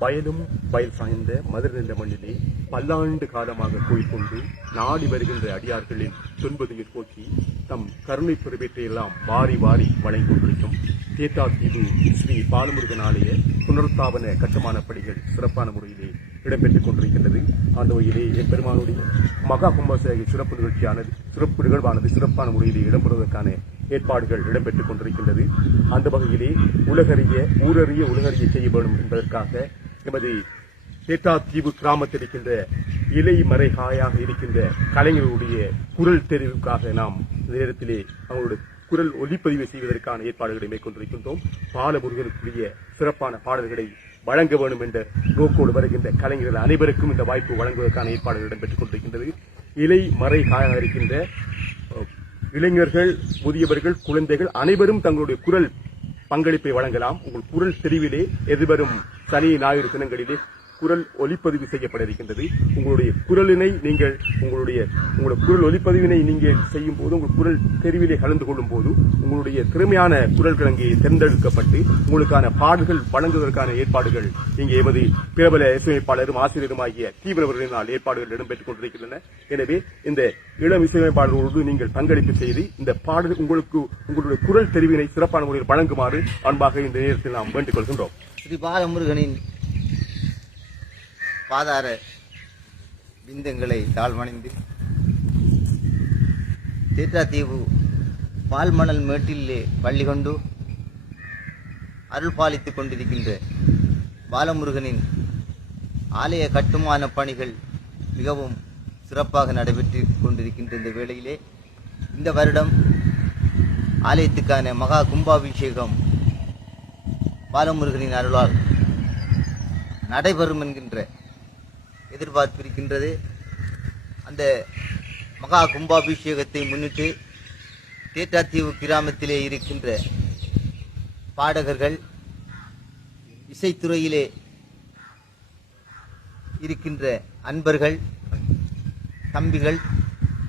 வயலும் வயல் சாய்ந்த மதுரை நின்ற மண்ணிலே பல்லாண்டு காலமாக போய்கொண்டு நாடி வருகின்ற அடியார்களின் துன்பதையில் போக்கி தம் கருணை பெருவேற்றையெல்லாம் வாரி வாரி வழங்கிக் கொண்டிருக்கும் தேத்தாத்தீவு ஸ்ரீ பாலமுருகன் ஆலய புனருத்தாபன கட்டுமான பணிகள் சிறப்பான முறையிலே இடம்பெற்றுக் கொண்டிருக்கின்றது. அந்த வகையிலே எம்பெருமானுடைய மகா கும்பாபிஷேக சிறப்பு நிகழ்வானது சிறப்பான முறையிலே இடம்பெறுவதற்கான ஏற்பாடுகள் இடம்பெற்றுக் கொண்டிருக்கின்றது. அந்த வகையிலே ஊரறிய உலகறிய செய்ய வேண்டும் என்பதற்காக எமது தேத்தாத்தீவு கிராமத்தில் இருக்கின்ற இலை மறைகாயாக இருக்கின்ற கலைஞர்களுடைய குரல் தெரிவுக்காக நாம் இந்த நேரத்திலே அவங்களுடைய குரல் ஒலிப்பதிவு செய்வதற்கான ஏற்பாடுகளை மேற்கொண்டிருக்கின்றோம். பாலமுருகனுக்குரிய சிறப்பான பாடல்களை வழங்க வேண்டும் என்ற நோக்கோடு வருகின்ற கலைஞர்கள் அனைவருக்கும் இந்த வாய்ப்பு வழங்குவதற்கான ஏற்பாடுகள் இடம்பெற்றுக் கொண்டிருக்கின்றது. இலை மறைகாயாக இருக்கின்ற இளைஞர்கள், முதியவர்கள், குழந்தைகள் அனைவரும் தங்களுடைய குரல் பங்களிப்பை வழங்கலாம். உங்கள் குரல் தெரிவிலே எதிர்வரும் சனி ஞாயிறு தினங்களிலே குரல் ஒலிப்பதிவு செய்யப்பட இருக்கின்றது. உங்களுடைய குரலினை நீங்கள் உங்களுடைய குரல் ஒலிப்பதிவினை நீங்கள் செய்யும் போது உங்கள் குரல் தெரிவிலே கலந்து கொள்ளும் போது உங்களுடைய திறமையான குரல்கள் அங்கே தேர்ந்தெடுக்கப்பட்டு உங்களுக்கான பாடல்கள் வழங்குவதற்கான ஏற்பாடுகள் இங்கே எமது பிரபல இசையமைப்பாளரும் ஆசிரியருமாகிய தீவிரவர்களினால் ஏற்பாடுகள் இடம்பெற்றுக் கொண்டிருக்கின்றன. எனவே இந்த இளம் இசையமைப்பாளர்களோடு நீங்கள் பங்களிப்பு செய்து இந்த பாடல் உங்களுடைய குரல் தெரிவினை சிறப்பான முறையில் வழங்குமாறு அன்பாக இந்த நேரத்தில் நாம் வேண்டிக் கொள்கின்றோம். ஸ்ரீ பாலமுருகனின் பாதார பிந்தங்களை தாழ்வணிந்து தேத்தாத்தீவு பால்மணல் மேட்டிலே பள்ளி கொண்டு அருள் பாலித்துக் கொண்டிருக்கின்ற பாலமுருகனின் ஆலய கட்டுமான பணிகள் மிகவும் சிறப்பாக நடைபெற்றுக் கொண்டிருக்கின்ற இந்த வேளையிலே இந்த வருடம் ஆலயத்துக்கான மகா கும்பாபிஷேகம் பாலமுருகனின் அருளால் நடைபெறும் என்கின்ற எதிர்பார்ப்பு இருக்கின்றது. அந்த மகா கும்பாபிஷேகத்தை முன்னிட்டு தேத்தாத்தீவு கிராமத்திலே இருக்கின்ற பாடகர்கள், இசைத்துறையிலே இருக்கின்ற அன்பர்கள், தம்பிகள்,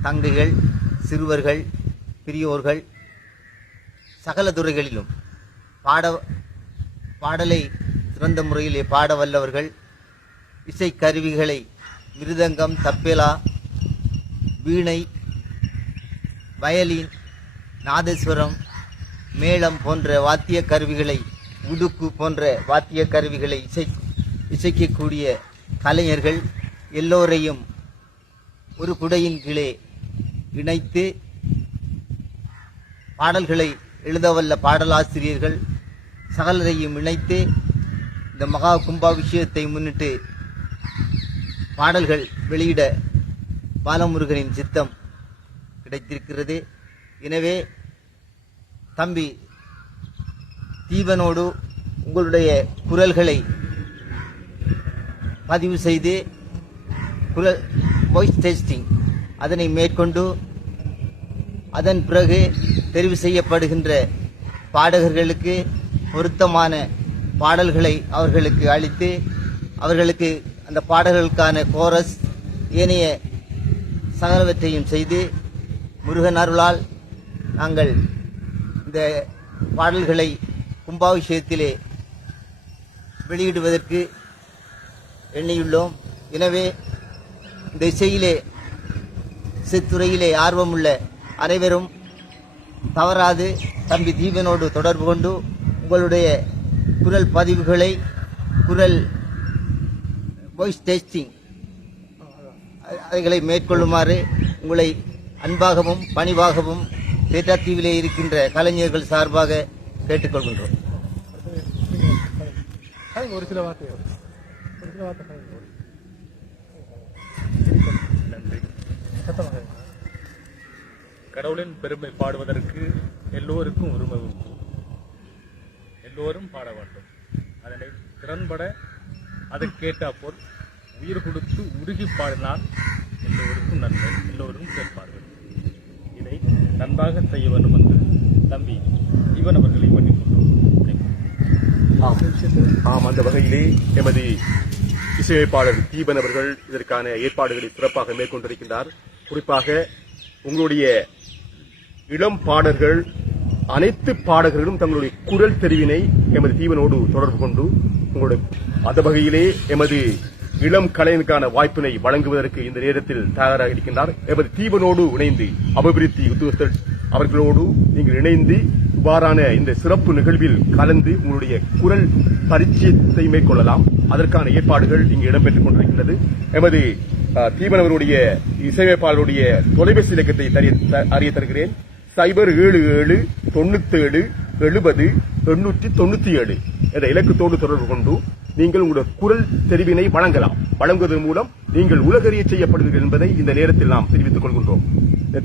தங்கைகள், சிறுவர்கள், பெரியோர்கள், சகல துறைகளிலும் பாடலை சிறந்த முறையிலே பாட வல்லவர்கள், இசைக்கருவிகளை மிருதங்கம், தப்பேலா, வீணை, வயலின், நாதஸ்வரம், மேளம் போன்ற வாத்திய கருவிகளை, உடுக்கு போன்ற வாத்திய கருவிகளை இசைக்கக்கூடிய கலைஞர்கள் எல்லோரையும் ஒரு குடையின் கீழே இணைத்து பாடல்களை எழுதவல்ல பாடலாசிரியர்கள் சகலரையும் இணைத்து இந்த மகா கும்பாபிஷேகத்தை முன்னிட்டு பாடல்கள் வெளியிட பாலமுருகனின் சித்தம் கிடைத்திருக்கிறது. எனவே தம்பி தீபனோடு உங்களுடைய குரல்களை பதிவு செய்து குரல் வாய்ஸ் டெஸ்டிங் அதனை மேற்கொண்டு அதன் பிறகு தெரிவு செய்யப்படுகின்ற பாடகர்களுக்கு பொருத்தமான பாடல்களை அவர்களுக்கு அளித்து அவர்களுக்கு அந்த பாடல்களுக்கான கோரஸ் ஏனைய சகலவற்றையும் செய்து முருகன் அருளால் நாங்கள் இந்த பாடல்களை கும்பாபிஷேகத்திலே வெளியிடுவதற்கு எண்ணியுள்ளோம். எனவே இந்த இசைத்துறையிலே ஆர்வமுள்ள அனைவரும் தவறாது தம்பி தீபனோடு தொடர்பு கொண்டு உங்களுடைய குரல் பதிவுகளை, குரல் வாய்ஸ் டெஸ்டிங் அவைகளை மேற்கொள்ளுமாறு உங்களை அன்பாகவும் பணிவாகவும் தேத்தாத்தீவிலே இருக்கின்ற கலைஞர்கள் சார்பாக கேட்டுக்கொள்கின்றோம். கடவுளின் பெருமை பாடுவதற்கு எல்லோருக்கும் உரிமை உண்டு. எல்லோரும் பாட வேண்டும். அதனை திறன்பட அதற்கேற்றா போல் உயிர் கொடுத்து உருகி பாடினால் எல்லோருக்கும் நன்மை, எல்லோரும் கேட்பார்கள். இதை நன்றாக செய்ய வேண்டும் என்று தம்பி இவன் அவர்களை பண்ணிக்கொண்டோம். அந்த வகையிலே எமது இசையமைப்பாளர் தீபன் அவர்கள் இதற்கான ஏற்பாடுகளை சிறப்பாக மேற்கொண்டிருக்கின்றார். குறிப்பாக உங்களுடைய இளம் பாடல்கள் அனைத்து பாடகர்களும் தங்களுடைய குரல் தெரிவினை எமது தீபனோடு தொடர்பு கொண்டு உங்களுடைய அந்த வகையிலே எமது இளம் கலைஞருக்கான வாய்ப்பினை வழங்குவதற்கு இந்த நேரத்தில் தயாராக இருக்கின்றார். எமது தீபனோடு இணைந்து அபிவிருத்தி உத்தியோகஸ்தர் அவர்களோடு நீங்கள் இணைந்து இவ்வாறான இந்த சிறப்பு நிகழ்வில் கலந்து உங்களுடைய குரல் பரிச்சயத்தை மேற்கொள்ளலாம். அதற்கான ஏற்பாடுகள் இங்கு இடம்பெற்றுக் கொண்டிருக்கின்றது. எமது தீபன் அவருடைய இசையமைப்பாளருடைய தொலைபேசி இலக்கத்தை அறிய தருகிறேன். 077 97 70 897 என்ற இலக்கத்தோடு தொடர்பு கொண்டு நீங்கள் உங்களுடைய குரல் தெரிவினை வழங்கலாம். வழங்குவதன் மூலம் நீங்கள் உலகறிய செய்யப்படுவீர்கள் என்பதை இந்த நேரத்தில் நாம் தெரிவித்துக் கொள்கின்றோம்.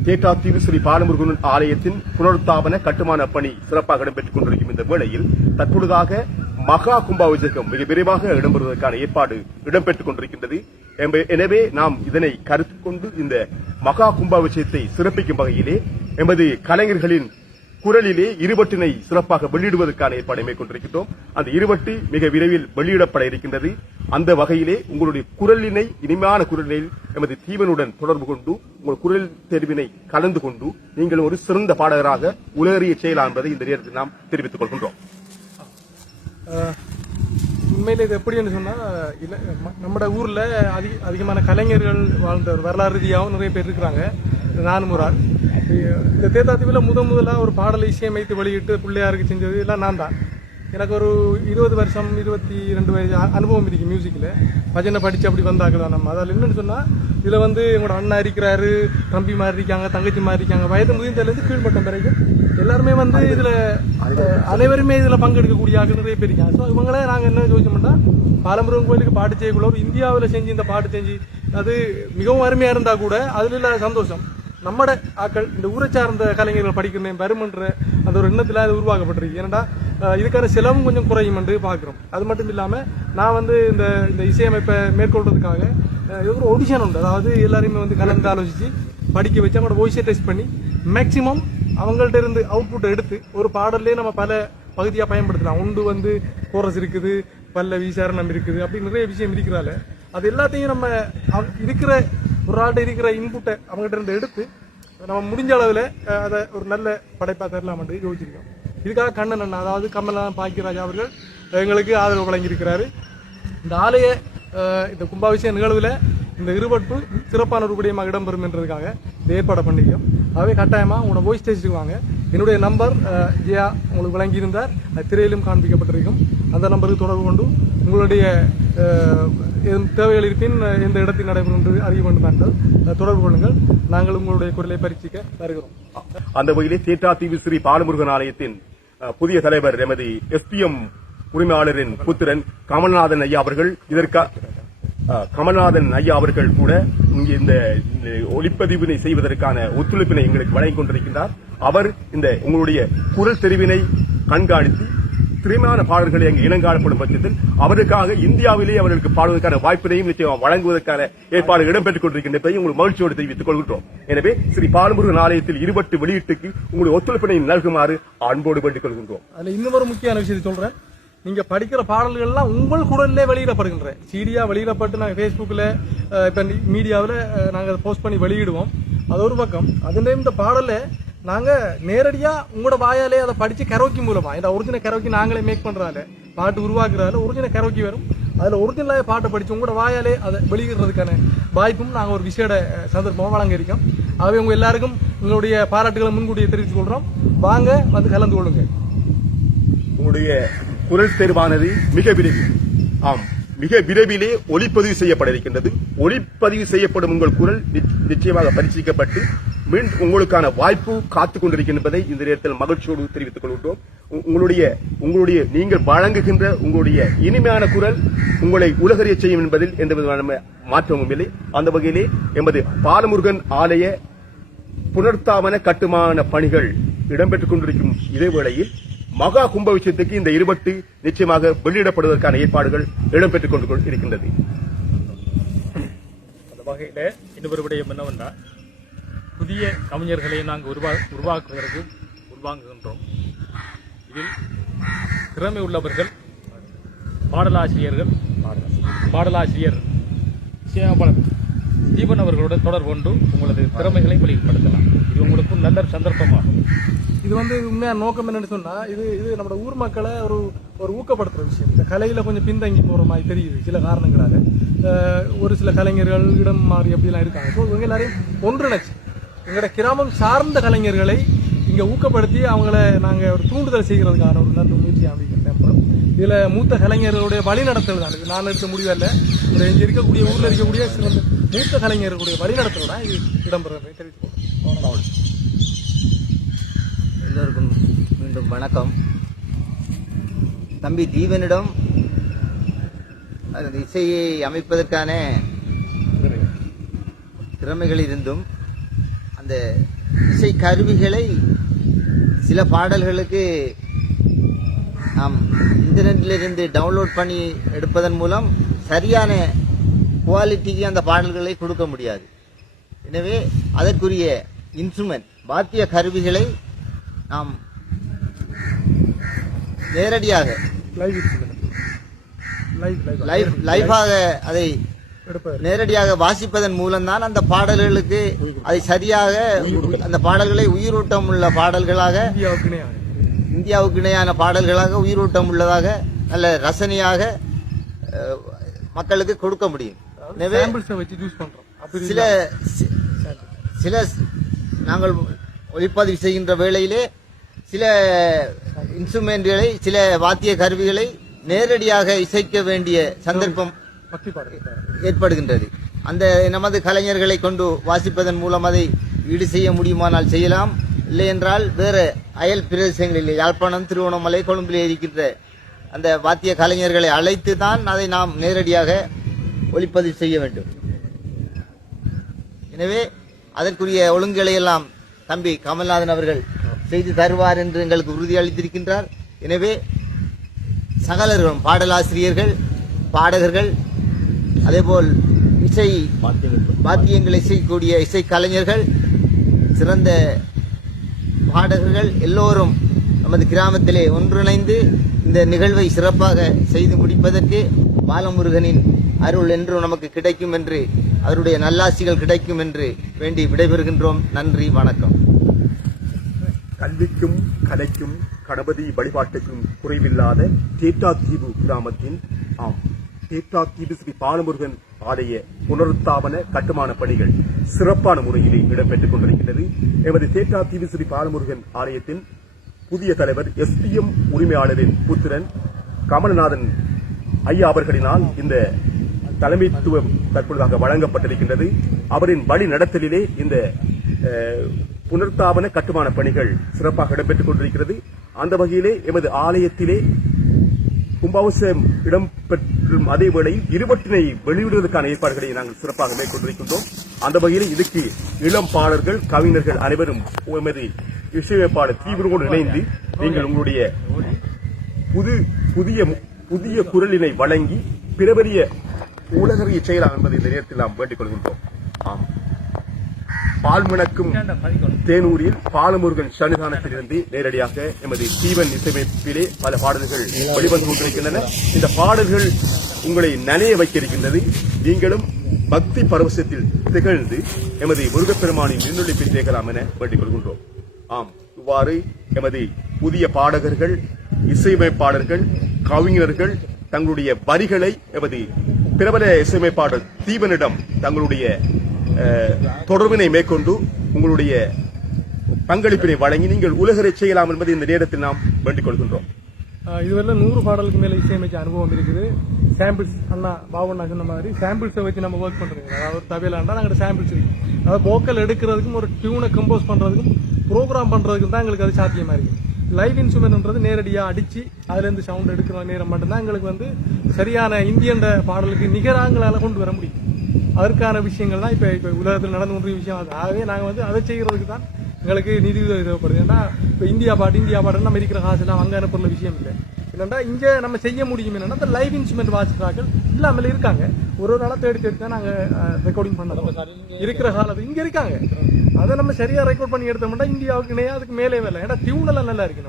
தேட்டாத்தீவு ஸ்ரீ பாலமுருகன் ஆலயத்தின் புனருத்தாபன கட்டுமான பணி சிறப்பாக இடம்பெற்றுக் கொண்டிருக்கும் இந்த வேளையில் தற்பொழுதாக மகா கும்பாபிஷேகம் மிக விரைவாக இடம்பெறுவதற்கான ஏற்பாடு இடம்பெற்றுக் கொண்டிருக்கின்றது. எனவே நாம் இதனை கருத்தில் கொண்டு இந்த மகா கும்பாபிஷேகத்தை சிறப்பிக்கும் வகையிலே எமது கலைஞர்களின் குரலிலே இருவட்டினை சிறப்பாக வெளியிடுவதற்கான ஏற்பாடை மேற்கொண்டிருக்கின்றோம். அந்த இருவட்டு மிக விரைவில் வெளியிடப்பட இருக்கின்றது. அந்த வகையிலே உங்களுடைய குரலினை இனிமையான குரலில் எமது தீவனுடன் தொடர்பு கொண்டு உங்கள் குரல் தெரிவினை கலந்து கொண்டு நீங்கள் ஒரு சிறந்த பாடகராக உலகறிய செய்யலாம் என்பதை இந்த நேரத்தில் நாம் தெரிவித்துக் கொள்கின்றோம். உண்மையில இது எப்படின்னு சொன்னா நம்ம ஊர்ல அதிகமான கலைஞர்கள் வாழ்ந்த வரலாறு ரீதியாகவும் நிறைய பேர் இருக்கிறாங்க. நானும் ஒரு ஆள். இந்த தேத்தாத்தீவுல முதலா ஒரு பாடலை இசையமைத்து வெளியிட்டு பிள்ளையாருக்கு செஞ்சது எல்லாம் நான் தான். எனக்கு ஒரு 20 வருஷம் 22 வயசு அனுபவம் இருக்கு மியூசிக்ல. பஜனை படிச்சு அப்படி வந்தாக்குதான் நம்ம. அதில் என்னன்னு சொன்னா இதுல எங்களோட அண்ணா இருக்கிறாரு, தம்பி மாதிரி இருக்காங்க, தங்கச்சி மாதிரி இருக்காங்க, வயது முதிர்ந்ததுலேருந்து கீழ்மட்டம் வரைக்கும் எல்லாருமே இதுல அனைவருமே இதுல பங்கெடுக்கக்கூடிய ஆட்கள் நிறைய பேர் இருக்காங்க. ஸோ இவங்களே நாங்க என்ன யோசிச்சோம்னா பாலமுருகன் கோயிலுக்கு பாட்டு செய்யக்குள்ள ஒரு இந்தியாவில் செஞ்சு இந்த பாட்டு செஞ்சு அது மிகவும் அருமையா இருந்தா கூட அதுல இல்லாத சந்தோஷம் நம்மட ஆக்கள் இந்த ஊரை சார்ந்த கலைஞர்கள் படிக்கணும் வருமன்ற அந்த ஒரு எண்ணத்தில் அது உருவாக்கப்பட்டிருக்கு. ஏன்னா இதுக்கான செலவும் கொஞ்சம் குறையும் என்று பார்க்குறோம். அது மட்டும் இல்லாமல் நான் இந்த இசையமைப்பை மேற்கொள்றதுக்காக ஒரு ஆடிஷன் உண்டு. அதாவது எல்லாரையுமே கலந்து ஆலோசித்து படிக்க வச்சு அவங்களோட வாய்ஸை டெஸ்ட் பண்ணி மேக்சிமம் அவங்கள்ட்ட இருந்து அவுட்புட்டை எடுத்து ஒரு பாடல்லே நம்ம பல பகுதியாக பயன்படுத்தலாம். உண்டு கோரஸ் இருக்குது, பல்லவி சரணம் இருக்குது, அப்படி நிறைய விஷயம் இருக்கிறால அது எல்லாத்தையும் நம்ம இருக்கிற ஒரு ஆள்கிட்ட இருக்கிற இன்புட்டை அவங்ககிட்ட இருந்து எடுத்து நம்ம முடிஞ்ச அளவில் அதை ஒரு நல்ல படைப்பாக தரலாம் என்று யோசிச்சிருக்கோம். இதுக்காக கண்ணன் அண்ணா, அதாவது கமலநாதன் பாக்கியராஜ் அவர்கள் எங்களுக்கு ஆதரவு வழங்கியிருக்கிறாரு. இந்த ஆலய இந்த கும்பாபிஷேக நிகழ்வில் இந்த இருவட்டு சிறப்பான ஒரு விடயமாக இடம்பெறும் என்றதுக்காக இந்த ஏற்பாடு பண்ணியிருக்கோம். ஆகவே கட்டாயமாக உங்களோட வாய்ஸ் டெஸ்ட்டுக்கு வாங்க. என்னுடைய நம்பர் ஜியா உங்களுக்கு வழங்கியிருந்தார், திரையிலும் காண்பிக்கப்பட்டிருக்கும். அந்த நம்பருக்கு தொடர்பு கொண்டு உங்களுடைய தேவைகள் இருப்பின் எந்த இடத்தில் நடைபெறும் என்று அறிய வேண்டும் என்றால் தொடர்பு கொள்ளுங்கள். நாங்கள் உங்களுடைய குரலை பரீட்சிக்க வருகிறோம். அந்த வகையிலே தேட்டாத்தீவு ஸ்ரீ பாலமுருகன் ஆலயத்தின் புதிய தலைவர் எமது SPM உரிமையாளரின் புத்திரன் கமல்நாதன் ஐயா அவர்கள் கமல்நாதன் ஐயா அவர்கள் கூட இங்கே இந்த ஒளிப்பதிவினை செய்வதற்கான ஒத்துழைப்பினை எங்களுக்கு வழங்கிக் கொண்டிருக்கின்றார். அவர் இந்த உங்களுடைய குரல் தெரிவினை கண்காணித்து திறமையான பாடல்களை அங்கு இனங்காணப்படும் பட்சத்தில் அவருக்காக இந்தியாவிலேயே அவர்களுக்கு பாடுவதற்கான வாய்ப்பினையும் நிச்சயம் வழங்குவதற்கான ஏற்பாடு இடம்பெற்றுக் கொண்டிருக்கின்றதை உங்களுக்கு மகிழ்ச்சியோடு தெரிவித்துக் கொள்கின்றோம். எனவே ஸ்ரீ பாலமுருகன் ஆலயத்தில் இருவட்டு வெளியீட்டுக்கு உங்களுடைய ஒத்துழைப்பினை நல்குமாறு அன்போடு வேண்டிக் கொள்கின்றோம். அதுல இன்னும் ஒரு முக்கியமான விஷயத்தை சொல்றேன். நீங்க படிக்கிற பாடல்கள் எல்லாம் உங்கள் குரல்ல வெளியிடப்படுகின்ற சீடியா வெளியிடப்பட்டு நாங்க Facebookல இப்ப மீடியாவில் நாங்க போஸ்ட் பண்ணி வெளியிடுவோம். அது ஒரு பக்கம். அதுல இந்த பாடல நாங்க நேரடியா உங்களோட வாயாலே அதை படிச்சு கரோக்கி மூலமா இந்த ஒரிஜினல் கரோக்கி நாங்களே மேக் பண்றாங்க, பாட்டு உருவாக்குறாங்க, ஒரிஜினல் கரோக்கி வரும். அதுல ஒரிஜினலாக பாட்டை படிச்சு உங்களோட வாயாலே அதை வெளியிடுறதுக்கான வாய்ப்பும் நாங்க ஒரு விசேட சந்தர்ப்பமாக வழங்க இருக்கோம். ஆகவே உங்க எல்லாருக்கும் உங்களுடைய பாராட்டுகளை முன்கூட்டியே தெரிவித்துக் கொள்றோம். வாங்க கலந்து கொள்ளுங்க. உங்களுடைய குரல் தேர்வானது மிக விரைவிலே ஒளிப்பதிவு செய்யப்பட இருக்கின்றது. ஒளிப்பதிவு செய்யப்படும் உங்கள் குரல் நிச்சயமாக பரிசீலிக்கப்பட்டு மீண்டும் உங்களுக்கான வாய்ப்பு காத்துக் கொண்டிருக்கின்றதை இந்த நேரத்தில் மகிழ்ச்சியோடு தெரிவித்துக் கொள்கின்றோம். உங்களுடைய நீங்கள் வழங்குகின்ற உங்களுடைய இனிமையான குரல் உங்களை உலகறிய செய்யும் என்பதில் எந்த விதமான மாற்றமும் இல்லை. அந்த வகையிலே எமது பாலமுருகன் ஆலய புனர்த்தாபன கட்டுமான பணிகள் இடம்பெற்றுக் கொண்டிருக்கும் இதேவேளையில் மகா கும்பாபிஷேகத்துக்கு இந்த இருவட்டு நிச்சயமாக வெளியிடப்படுவதற்கான ஏற்பாடுகள் இடம்பெற்றுக் கொண்டு இருக்கின்றது. அந்த வகையில இன்னொரு விடயம் என்னவென்றால் புதிய கவிஞர்களை நாங்கள் உருவாக்குவதற்கு உள்வாங்குகின்றோம். இதில் திறமை உள்ளவர்கள் பாடலாசிரியர் தீபன் அவர்களுடன் தொடர்பு கொண்டு உங்களது திறமைகளை வெளிப்படுத்தலாம். இது உங்களுக்கு நல்ல சந்தர்ப்பமாகும். இது உண்மையான நோக்கம் என்னன்னு சொன்னா இது நம்ம ஊர் மக்களை ஒரு ஒரு ஊக்கப்படுத்துற விஷயம். இந்த கலையில கொஞ்சம் பின்தங்கி போற மாதிரி தெரியுது சில காரணங்களால. ஒரு சில கலைஞர்கள் இடம் மாறி அப்படிலாம் இருக்காங்க. ஸோ இவங்க எல்லாரையும் ஒன்றிணைச்சு எங்களோட கிராமம் சார்ந்த கலைஞர்களை இங்க ஊக்கப்படுத்தி அவங்கள நாங்க ஒரு தூண்டுதல் செய்கிறதுக்கான ஒரு நல்ல முயற்சி அமைக்கிறோம். இதுல மூத்த கலைஞர்களுடைய வழிநடத்தல் தான் இது நான் எடுத்த முடிவல்ல. இங்க இருக்கக்கூடிய ஊர்ல இருக்கக்கூடிய சிறந்த மூத்த கலைஞர்களுடைய வழிநடத்தல் தான் இது இடம்பெறுவதை தெரிவித்துக்கொள்கிறோம். எல்லோருக்கும் மீண்டும் வணக்கம். தம்பி தீபனிடம் அந்த இசையை அமைப்பதற்கான திறமைகள் இருந்தும் அந்த இசை கருவிகளை சில பாடல்களுக்கு நாம் இன்டர்நெட்டிலிருந்து டவுன்லோட் பண்ணி எடுப்பதன் மூலம் சரியான குவாலிட்டிக்கு அந்த பாடல்களை கொடுக்க முடியாது. எனவே அதற்குரிய இன்ஸ்ட்ருமெண்ட் வாத்திய கருவிகளை நாம் நேரடியாக லைவாக அதை நேரடியாக வாசிப்பதன் மூலம்தான் அந்த பாடல்களுக்கு அதை சரியாக அந்த பாடல்களை உயிரூட்டம் உள்ள பாடல்களாக இந்தியாவுக்கு இணையான பாடல்களாக உயிரூட்டம் உள்ளதாக நல்ல ரசனையாக மக்களுக்கு கொடுக்க முடியும். எனவே சில சில நாங்கள் ஒளிப்பதிவு செய்கின்ற வேளையிலே சில இன்ஸ்ட்ருமெண்ட்களை சில வாத்திய கருவிகளை நேரடியாக இசைக்க வேண்டிய சந்தர்ப்பம் ஏற்படுகின்றது. அந்த நமது கலைஞர்களை கொண்டு வாசிப்பதன் மூலம் அதை ஈடு செய்ய முடியுமானால் செய்யலாம். இல்லை என்றால் வேறு அயல் பிரதேசங்களில் யாழ்ப்பாணம், திருவண்ணாமலை, கொழும்பிலே இருக்கின்ற அந்த வாத்திய கலைஞர்களை அழைத்து தான் அதை நாம் நேரடியாக ஒளிப்பதிவு செய்ய வேண்டும். எனவே அதற்குரிய ஒழுங்குகளை எல்லாம் தம்பி கமல்நாதன் அவர்கள் செய்து தருவார் என்று எங்களுக்கு உறுதியளித்திருக்கின்றார். எனவே சகலர்களும் பாடலாசிரியர்கள், பாடகர்கள், அதேபோல் இசை வாத்தியங்களை செய்யக்கூடிய இசை கலைஞர்கள், சிறந்த பாடகர்கள் எல்லோரும் நமது கிராமத்திலே ஒன்றிணைந்து இந்த நிகழ்வை சிறப்பாக செய்து முடிப்பதற்கு பாலமுருகனின் அருள் என்றும் நமக்கு கிடைக்கும் என்று, அவருடைய நல்லாசிகள் கிடைக்கும் என்று வேண்டி விடைபெறுகின்றோம். நன்றி, வணக்கம். கல்விக்கும் கலைக்கும் கணபதி வழிபாட்டுக்கும் குறைவில்லாத தேற்றாத்தீவு கிராமத்தின் தேற்றாத்தீவு ஸ்ரீ பாலமுருகன் ஆலய புனருத்தாபன கட்டுமான பணிகள் சிறப்பான முறையிலே இடம்பெற்றுக் கொண்டிருக்கிறது. எமது தேற்றாத்தீவு ஸ்ரீ பாலமுருகன் ஆலயத்தின் புதிய தலைவர் SPM உரிமையாளரின் புத்திரன் கமலநாதன் ஐயா அவர்களினால் இந்த தலைமைத்துவம் தற்பொழுதாக வழங்கப்பட்டிருக்கின்றது. அவரின் வழி நடத்தலிலே இந்த புனர்த்தாபன கட்டுமான பணிகள் சிறப்பாக இடம்பெற்றுக் கொண்டிருக்கிறது. அந்த வகையிலே எமது ஆலயத்திலே கும்பாபிஷேகம் இடம்பெற்றும் அதே வேளையில் இருவற்றினை வெளியிடுவதற்கான ஏற்பாடுகளை நாங்கள் சிறப்பாக மேற்கொண்டிருக்கின்றோம். அந்த வகையில் இதுக்கு இளம் பாடல்கள், கவிஞர்கள் அனைவரும் எமது இசையமைப்பாளர் தீவிரமோடு இணைந்து நீங்கள் உங்களுடைய புதிய குரலினை வழங்கி பிரபலிய உலகறிய செய்யலாம் என்பதை இந்த நேரத்தில் நாம் வேண்டிக் கொள்கின்றோம். பால்மணக்கும் தேனூரில் பாலமுருகன் சன்னிதானத்திலிருந்து நேரடியாக எமது ஜீவன் இசையமைப்பிலே பல பாடல்கள் வெளிவந்து கொண்டிருக்கின்றன. இந்த பாடல்கள் உங்களை நனைய வைக்க இருக்கின்றது. நீங்களும் பக்தி பரவசத்தில் திகழ்ந்து எமது முருகப்பெருமானின் நின்னொழிப்பை சேர்க்கலாம் என வேண்டிக் கொள்கின்றோம். இவ்வாறு எமது புதிய பாடகர்கள், இசையமைப்பாளர்கள், கவிஞர்கள் தங்களுடைய வரிகளை எமது பிரபல இசையமைப்பாளர் தீபனிடம் தங்களுடைய தொடர்பினை மேற்கொண்டு உங்களுடைய பங்களிப்பினை வழங்கி நீங்கள் உலகரை செய்யலாம் என்பதை இந்த நேரத்தில் நாம் வேண்டிக் கொள்கின்றோம். இதுவரை 100 பாடலுக்கு மேல இசையமைச்ச அனுபவம் இருக்குது. சாம்பிள்ஸ் அண்ணா பாவண்ணா சொன்ன மாதிரி சாம்பிள்ஸை வச்சு நம்ம ஒர்க் பண்றோம். அதாவது தபேலாண்டா நாங்கள் சாம்பிள்ஸ் இருக்கு. அதாவது வோக்கல் எடுக்கிறதுக்கும் ஒரு டியூனை கம்போஸ் பண்றதுக்கும் ப்ரோக்ராம் பண்றதுக்கும் தான் எங்களுக்கு அது சாத்தியமா இருக்கு. லைவ் இன்ஸ்ட்ருமெண்ட்ன்றது நேரடியாக அடிச்சு அதுல இருந்து சவுண்ட் எடுக்கிற நேரம் மட்டும்தான் எங்களுக்கு சரியான இந்தியன் பாடலுக்கு நிகராங்களால கொண்டு வர முடியும். அதற்கான விஷயங்கள் தான் இப்ப உலகத்தில் நடந்து கொண்ட விஷயம். ஆகவே நாங்கள் அதை செய்யறதுக்கு தான் எங்களுக்கு நிதி உதவி தேவைப்படுது. ஏன்னா இப்ப இந்தியா பாட்டு நம்ம இருக்கிற காசு எல்லாம் அங்க அனுப்புற விஷயம் இல்லை. இல்லைன்னா இங்க நம்ம செய்ய முடியும். என்னன்னா இந்த லைவ் இன்ஸ்ட்ருமெண்ட் வாசிக்கிறார்கள் இல்லாமல் இருக்காங்க. ஒரு நாளா தேடி தான் நாங்க ரெக்கார்டிங் பண்ணோம். இருக்கிற காலத்து இங்க இருக்காங்க. அதை நம்ம சரியா ரெக்கார்ட் பண்ணி எடுத்தோம்னா இந்தியாவுக்கு இணையா அதுக்கு மேலே வேலை. ஏன்னா டியூன் எல்லாம் நல்லா இருக்கு.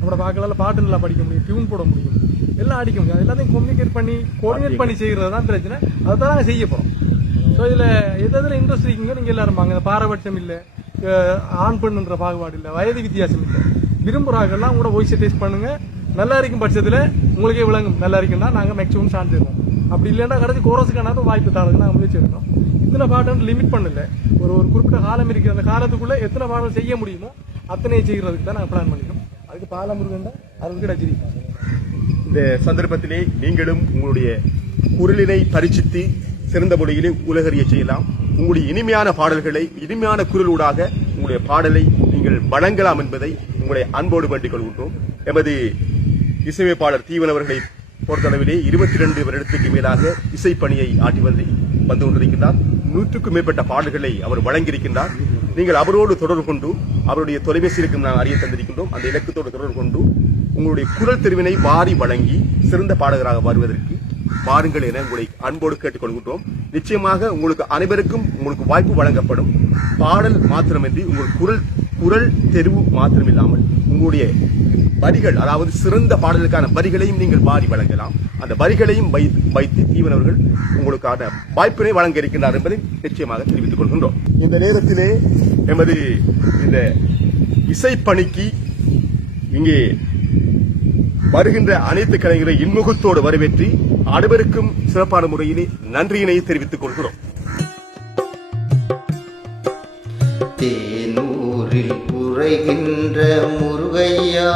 நம்ம பாக்கலால பாட்டு நல்லா படிக்க முடியும், டியூன் போட முடியும், எல்லாம் அடிக்க முடியும். எல்லாத்தையும் கம்யூனிகேட் பண்ணி கோஆர்டினேட் பண்ணி செய்யறது தான் பிரச்சனை. அதுதான் நாங்க செய்ய போறோம். ஸோ இதுல எதுல இன்ட்ரெஸ்ட் இருக்கீங்க நீங்க எல்லாரும் பாங்க. பாரபட்சம் இல்லை, ஆண் பெண்ணுன்ற பாகுபாடு இல்லை, வயது வித்தியாசம் இல்லை. விரும்புறாங்கலாம் கூட வாய்ஸை டெஸ்ட் பண்ணுங்க. நல்லா இருக்கும் பட்சத்துல உங்களுக்கே விளங்கும் நல்லா இருக்குன்னா நாங்க மேக்ஸிமம் சான்ஸ் இருக்கோம். அப்படி இல்லைன்னா கடைசி கோரஸுக்கான வாய்ப்பு தாளுக்கு நாங்கள் முயற்சி எடுக்கணும். இத்தனை பாட்டு லிமிட் பண்ணல, ஒரு குறிப்பிட்ட காலம் இருக்கு. அந்த காலத்துக்குள்ள எத்தனை பாடல் செய்ய முடியுமோ அத்தனை செய்யறதுக்கு தான் நாங்கள் பிளான் பண்ணிக்கோம். அதுக்கு பாலமுருகன் தான் அதுக்கு கிடைச்சிருக்கோம். இந்த சந்தர்ப்பத்திலே நீங்களும் உங்களுடைய குரலினை பரிசித்து சிறந்த முறையிலே உலகறிய செய்யலாம். உங்களுடைய இனிமையான பாடல்களை இனிமையான குரலூடாக உங்களுடைய பாடலை நீங்கள் வழங்கலாம் என்பதை உங்களை அன்போடு வேண்டிக் கொள்கின்றோம். எமது இசையமைப்பாளர் தீவன் அவர்களை பொறுத்தளவிலே 22 வருடத்துக்கு மேலாக இசைப்பணியை ஆற்றி வந்து கொண்டிருக்கின்றார். 100க்கும் மேற்பட்ட பாடல்களை அவர் வழங்கியிருக்கின்றார். நீங்கள் அவரோடு தொடர்பு கொண்டு அவருடைய தொலைபேசியிற்கு நான் அறிய தந்திருக்கின்றோம். அந்த இலக்கத்தோடு தொடர்பு கொண்டு உங்களுடைய குரல் தெரிவினை வாரி வழங்கி சிறந்த பாடகராக வருவதற்கு பாருங்கள் என உங்களை அன்போடு கேட்டுக் கொள்கின்றோம். நிச்சயமாக உங்களுக்கு அனைவருக்கும் உங்களுக்கு வாய்ப்பு வழங்கப்படும். பாடல் மாத்திரமின்றி உங்கள் குரல் தெரிவு மாத்திரமில்லாமல் உங்களுடைய வரிகள், அதாவது சிறந்த பாடலுக்கான வரிகளையும் நீங்கள் வாரி வழங்கலாம். அந்த வரிகளையும் வைத்து தீவனவர்கள் உங்களுக்கான வாய்ப்பினை வழங்க இருக்கின்றார் என்பதை நிச்சயமாக தெரிவித்துக் கொள்கின்றோம். இந்த நேரத்திலே எமது இந்த இசைப்பணிக்கு இங்கே வருகின்ற அனைத்து கலைஞரை இன்முகத்தோடு வரவேற்றி அனைவருக்கும் சிறப்பான முறையிலே நன்றியினை தெரிவித்துக் கொள்கிறோம். தேனூரில் உறைகின்ற முருகையா,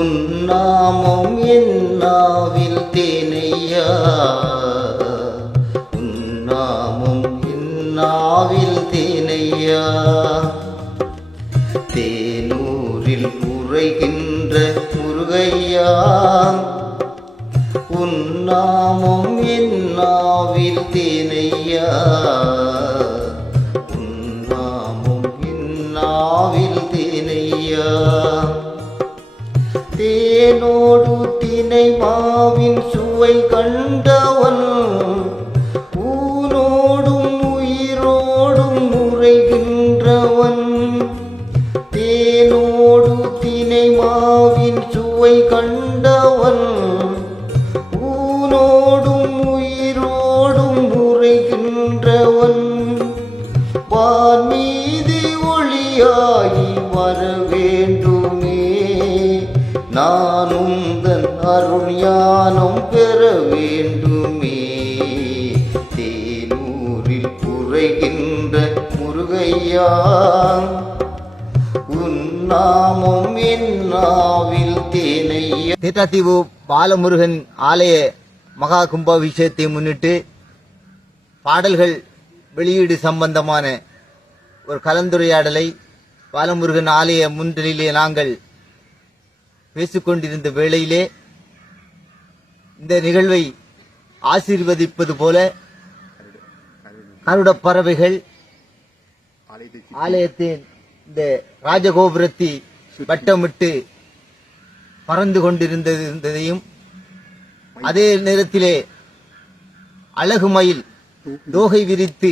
உன்னாமம் என்னாவில் தேனையா, உன்னாமம் என்னாவில் தேனையா. தேனூரில் உறைகின்ற முருகையா, உன்னாமம் என்னாவில் தேனையா, உன்னாமம் என்னாவில் தேனையா. தேனோடு தினை மாவின் சுவை கண்டவன், ஊனோடும் உயிரோடும் உறைகின்றவன். தேனோடு தினை மாவின் சுவை கண்டவன், ஊனோடும் உயிரோடும் உறைகின்றவன். வான் மீது ஒளியாகி வர வேண்டுமே, நானும் தன் அருள் ஞானம் பெற வேண்டுமே. தேனூரில் உறைகின்ற முருகையா, உன்னாமம் என்னாவில் தேனையா. தேத்தாத்தீவு பாலமுருகன் ஆலய மகா கும்பாபிஷேகத்தை முன்னிட்டு பாடல்கள் வெளியீடு சம்பந்தமான ஒரு கலந்துரையாடலை பாலமுருகன் ஆலய முன்றலிலே நாங்கள் பேசிக்கொண்டிருந்த வேளையிலே இந்த நிகழ்வை ஆசீர்வதிப்பது போல கருட பறவைகள் ஆலயத்தின் இந்த ராஜகோபுரத்தை வட்டமிட்டு பறந்து கொண்டிருந்ததையும், அதே நேரத்திலே அழகு மயில் தோகை விரித்து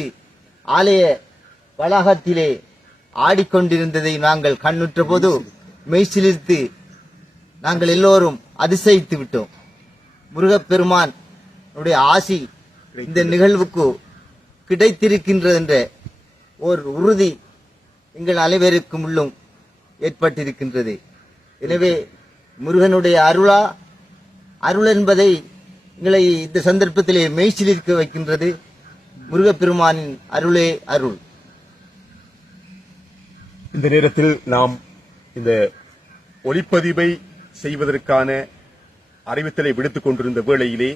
ஆலய வளாகத்திலே ஆடிக்கொண்டிருந்ததை நாங்கள் கண்ணுற்ற போது மெய்சிலிர்த்து நாங்கள் எல்லோரும் அதிசயித்து விட்டோம். முருகப்பெருமான் ஆசி இந்த நிகழ்வுக்கு கிடைத்திருக்கின்றது என்ற ஒரு உறுதி எங்கள் அனைவருக்கும் உள்ளும் ஏற்பட்டிருக்கின்றது. எனவே முருகனுடைய அருள் என்பதை எங்களை இந்த சந்தர்ப்பத்திலே மெய்சிலிருக்க வைக்கின்றது. முருகப்பெருமானின் அருளே அருள். இந்த நேரத்தில் நாம் இந்த ஒளிப்பதிவை செய்வதற்கான அறிவித்தலை விடுத்துக் கொண்டிருந்த வேளையிலே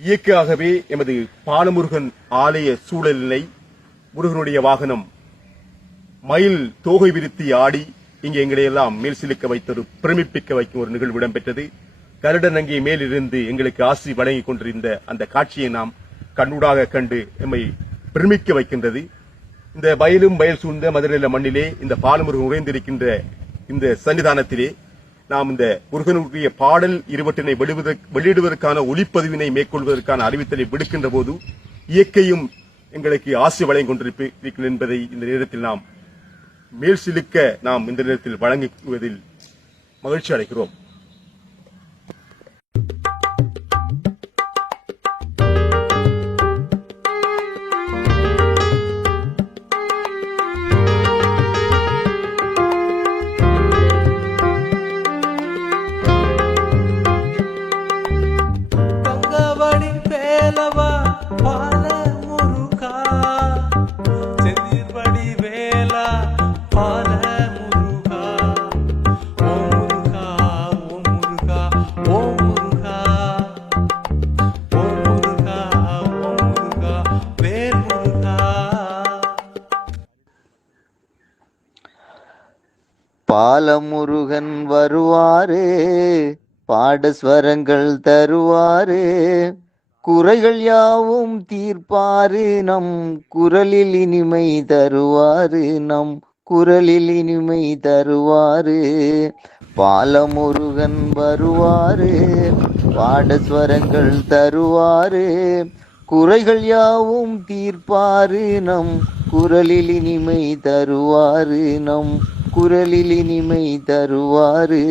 இயற்கையாகவே எமது பாலமுருகன் ஆலய சூழலினை முருகனுடைய வாகனம் மயில் தோகை விரித்தி ஆடி இங்கே எங்களை எல்லாம் மேல் சிலுக்க வைத்தொரு பிரமிப்பிக்க வைக்கும் ஒரு நிகழ்வு இடம்பெற்றது. கருடன் அங்கே மேலிருந்து எங்களுக்கு ஆசி வழங்கிக் கொண்டிருந்த அந்த காட்சியை நாம் கண்ணூடாக கண்டு எம்மை பிரமிக்க வைக்கின்றது. இந்த வயலும் வயல் சூழ்ந்த மதுரையில மண்ணிலே இந்த பாலமுருகன் உறைந்திருக்கின்ற இந்த சன்னிதானத்திலே நாம் இந்த முருகனுடைய பாடல் இருவற்றினை வெளியிடுவதற்கான ஒளிப்பதிவினை மேற்கொள்வதற்கான அறிவித்தலை விடுக்கின்ற போது இயற்கையும் எங்களுக்கு ஆசி வழங்கிக் கொண்டிருக்கிறது என்பதை இந்த நேரத்தில் நாம் மேல் சிலுக்க நாம் இந்த நேரத்தில் வழங்குவதில் மகிழ்ச்சி அடைகிறோம். பால முருகா ஓ முருகா ஓ முருகா ஓ முருகா ஓ முருகா ஓ முருகா வேல் முருகா. பாலமுருகன் வருவாரே, பாடஸ்வரங்கள் தருவாரே, குறைகள் யாவும் தீர்ப்பாரு, நம் குரலில் இனிமை தருவாரு, நம் குரலில் இனிமை தருவாரு. பாலமுருகன் வருவாரு, பாடஸ்வரங்கள் தருவாரு, குறைகள் யாவும் தீர்ப்பாரு, நம் குரலில் இனிமை தருவாரு, நம் குரலில் இனிமை தருவாரு.